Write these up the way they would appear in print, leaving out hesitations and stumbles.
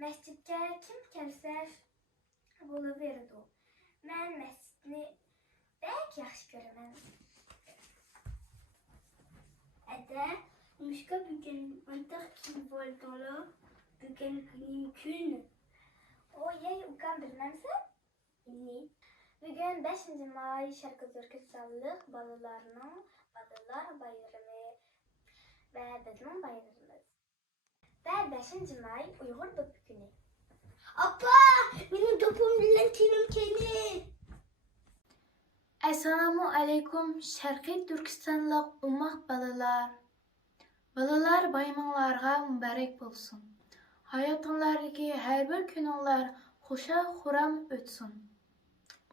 Məsciddə kim gəlsə buluverdi. Mən məscidni bək yaxşı görürəm. Ada, müşka bugün mantar kim var dans bugün mümkün. Oyey, uqan bilməmsən? Ne? Bugün 5 may Şərqi Türkistanlıq Balalar bayramı və bizim bayramımız. Və 5 may Uyğur Dop günü. Apa, benim topum dilençinim keni. Assalamu alaikum Şərqi Türkistanlıq ummaq balalar. Balalar bayramlarga mübarək bolsun. Hayatınlardaki hər bir gününlər xoşa xuram ötsün.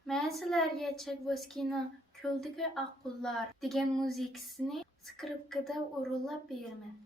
Mən sizlərə Çaykovskiyning Ko'ldagi Aqullar degan muzikasini skripkada o'rinlab beraman.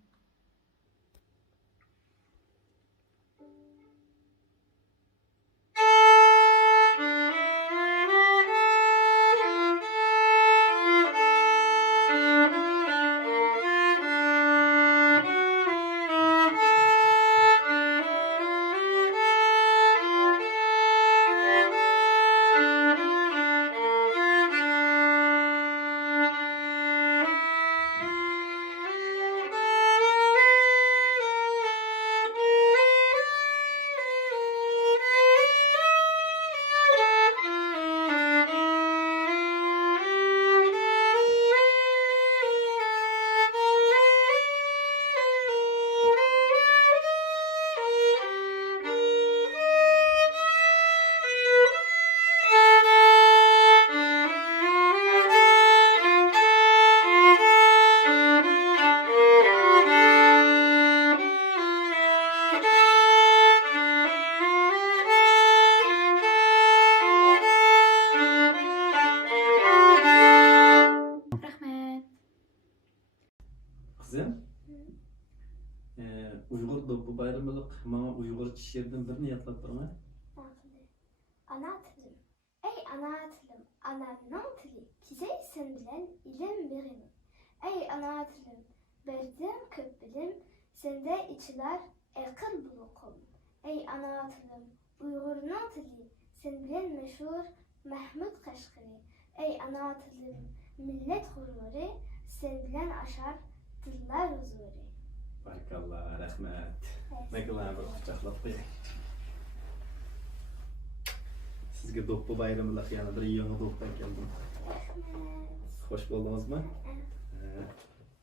Kızım, Uygur Dopu bayramılık bana Uygur şiirden birini yatlat bana. Ana tilim. Ey ana tilim, ananın tili. Kizey sen bilen ilim birim. Ey ana tilim, verdim köp bilim. Sende içiler erkal bulukum. Ey ana tilim, Uygur'un tili. Sen bilen meşhur Mehmet Kaşkari. Ey ana tilim, millet hururi. Sen bilen aşar dillar huzuri. Barakallah, rahmet. Ne kadar bir kucaklap koyayım. Sizge Dopu bayramılık yani bir yeni Dopu'dan geldim. Hoş buldunuz mu?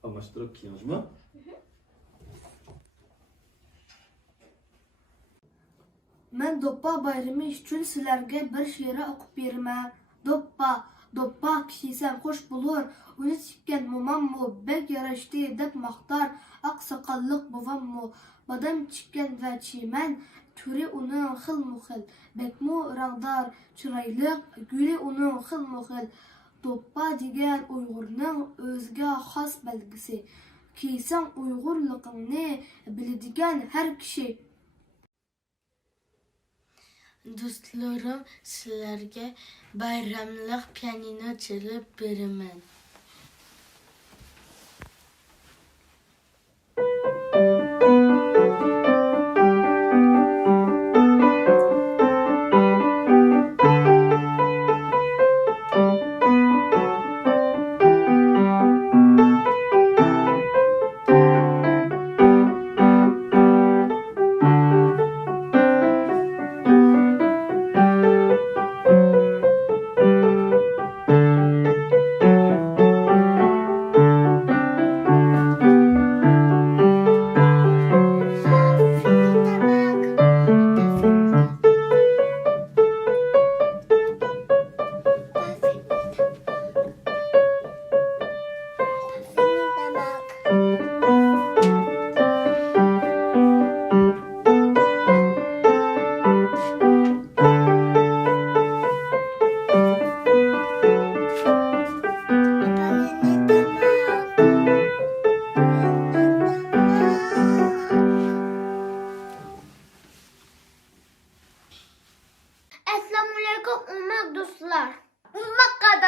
Almıştırıp kiyiniz mi? Men Doppa bayramı üçün sizlarga bir şiiri o'qib beraman. Doppa kiysam xush bo'lur. Uni tikkan momammu bek yarashdi deb maqtar. Aq soqolliq buvammu badam tikkan va chiyman. Turi uning xilmu-xil. Bekmu rangdor chiroyli, guli uning xilmu-xil. Doppa degan Uyg'urning o'ziga xos belgisi. Kiysang Uyg'urligingni biladigan har kishi. Do'stlarim, sizlarga bayramlik pianino chalib beraman.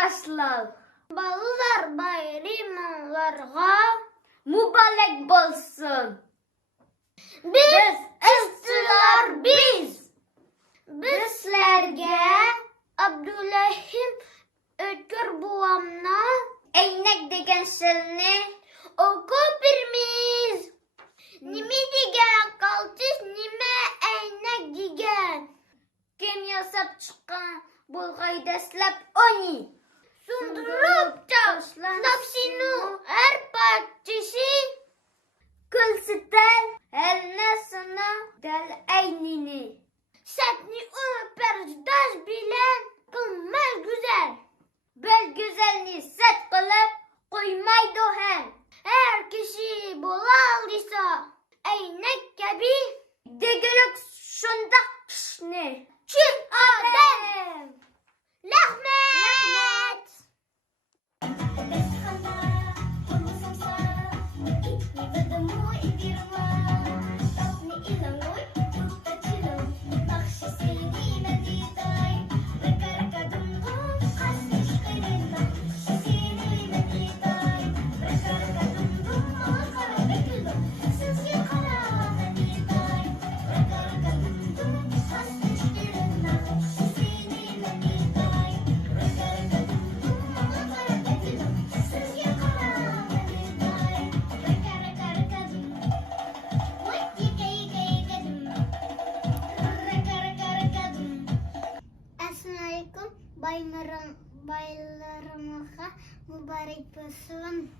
arkadaşlar. Balılar bayramlarga mübarek bolsun. Biz ballar biz. Biz sizlerge Abdülrahim Ötkür buvamna eynek degen sözünü okuyup birimiz. Nime degen kaltış, nime eynek degen. Kim yasap çıkan bulgay deslep oni. Sundurup taşlanıp sinu her parçası. Kıl sitel her nesine del eynini. Setni öperdaş bilen kılmaz güzel. Bel güzelini set kılıp koymaydı hem. Her kişi bulalıysa eynek gibi degelek şundak kişne. Çin adem. Lahmet. Assalamualaikum, baylarımıza mübarek olsun.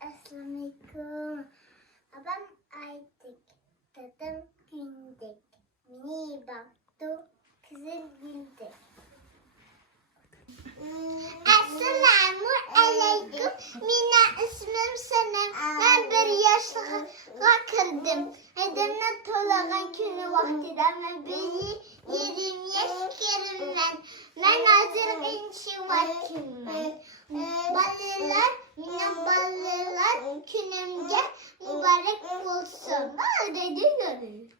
Assalamualaikum. Abang Aytik, dedem Gündek, mini baktı, kızıl güldek. Assalamu alaikum. Mina ismim Senem. Ben bir yaşlığa kırdım. Edemden tolagan günü vaktiden ben biri 20 yaş kerim ben. Ben hazır gençi vaktim ben. Ballılar, mina ballılar günümce mübarek olsun. Bana dediğin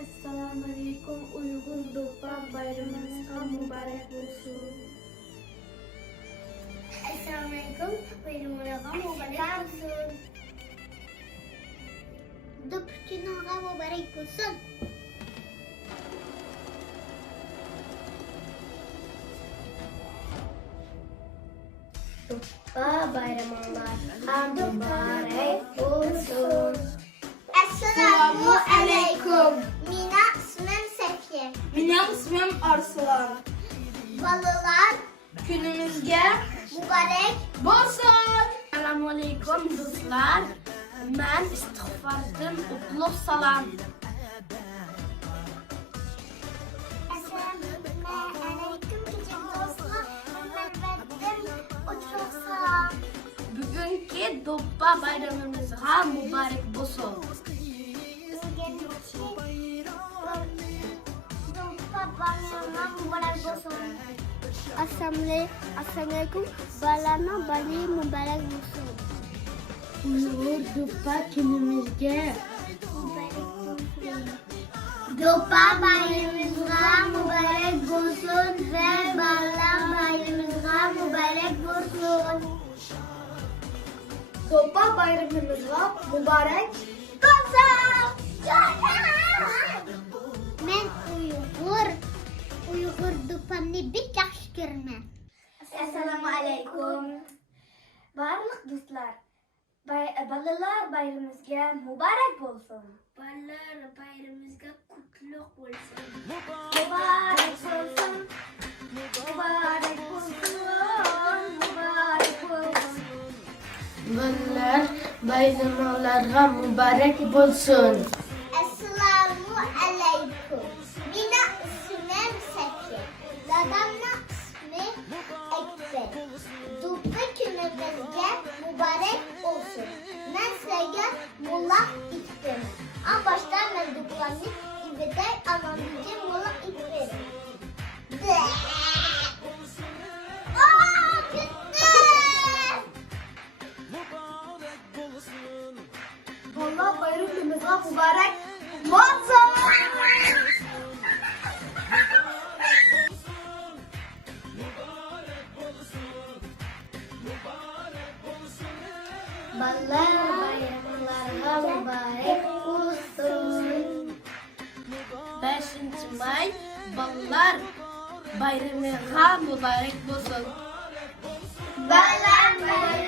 Assalamualaikum, Uyghur Dopa bayramınızga mübarek olsun. Assalamualaikum, bayramınızga mübarek olsun. Dupçunuğa mübarek olsun. Dopa bayramınızga mübarek olsun. Assalamu alaikum. Mina ismim Sefiye. Benim ismim Arslan. Balılar Günümüzge mübarek. bolsun. Assalamualaikum dostlar. Ben istiğfardan utluk salam. Assalamu alaikum küçük dostlar. Ben uçuk salam. Bugünkü Dopa bayramınızga mübarek olsun. Assalamualaikum, balana bali mübarek olsun. Uyghur Dopa günümüzge Dopa bayramımızga mübarek olsun ve bala bayramımızga mübarek olsun. Dopa bayramımızga mübarek. Men Uyghur dupamni bir yaxshi ko'raman. Assalamu alaikum. Barliq do'stlar, balalar bayramimizga muborak bo'lsin. Ballar bayramımızga kutluk olsun. Muborak bo'lsin. Mübarek olsun, mübarek olsun. Ballar bayramlarga mübarek bolsun. Esselamu aleyküm. Mina ismim Seki. Dadamla ismi Ekber. Dubbe günümüzde mübarek olsun. Ben size mullah isterim. Ama baştan ben dubbanı İbedey anamcı mullah isterim. Aaa gitti. Allah bayramımıza mübarek olsun. Ballar bayramlarga mübarek olsun. 5 May ballar bayramıga mübarek bolsun. Ballar bayramlarga